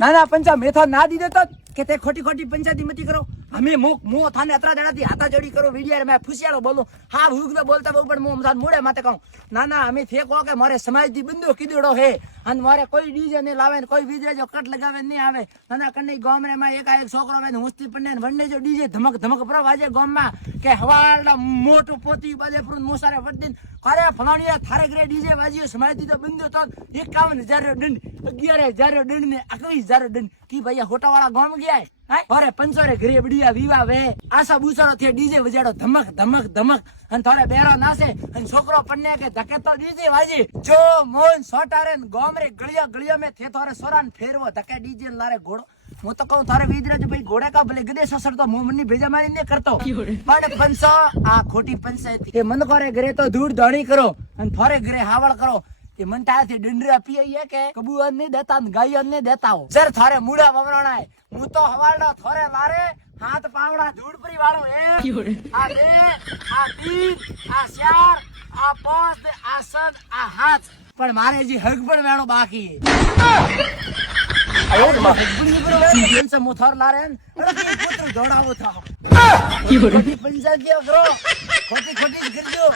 નાના પંચા મેથો ના દીધો તો કે તે ખોટી ખોટી પંચાયતી મતી કરો અમે મો થાને અતરા દડાથી હાથા જોડી કરો વિડિયા મે ફુસિયાળો બોલું હા હુગને બોલતા બહુ પણ મો મોડે માથે કહું નાના અમે થે કહો કે મારે સમાજથી બંધો કીધોડો હે અને મારે કોઈ ડીજે ને લાવે ને કોઈ વિજય જો કટ લગાવે નહીં આવે નાના કન્ની ગામરે માં એક છોકરો આવે હુસ્તી પન્ને વંડે જો ડીજે ધમક ધમક પર વાજે ગામમાં કે હવાડા મોટું પોતી બાજે પર મોસારે વડદીન કરે ફલાણીયા થારે ગ્રે ડીજે વાજ્યો સમાજથી તો બંધો તો 51000 દંડ 11000 દંડ ને 21000 દંડ કી ભૈયા હોટાવાળા ગામ ગયા હે અરે પંચોરે ઘરે બડિયા વિવા વે આશા બુસારો થી ડીજે વજાડો ધમક ધમક ધમક અને થોડે બેરો નાસે અને છોકરો પન્ને કે ધકે તો ડીજે વાજી જો મોન સોટારે ગોમરે ગળિયો મે થે થોરે સોરાન ફેરવો ધકે ડીજે લારે ઘોડો હું તો કહું તારે વીજરાજ ભાઈ ઘોડે કા ભલે ગદે સસરતો મોમની ભેજા મારી ને કરતો પણ પંચો આ ખોટી પંચાયત એ મન કરે ઘરે તો ધૂળ ધણી કરો અને થોરે ઘરે હાવળ કરો એ મનતા થી ડંડરા પીએ કે કબૂઅન ને દેતા ને ગાયન ને દેતા હો જર થોરે મુડા વમરણાય હું તો હવાળડા થોરે લારે હાથ પાવડા ધૂળપરી વાળો એ આ બે આ તીન આ ચાર આ પાંચ ને આ સન આ હાથ પણ મારે જે હગ પણ વેણો બાકી મોથર લારે પુત્ર જોડાવો થા ખોટી પંચાયત કરો ખોટી ખોટી કરજો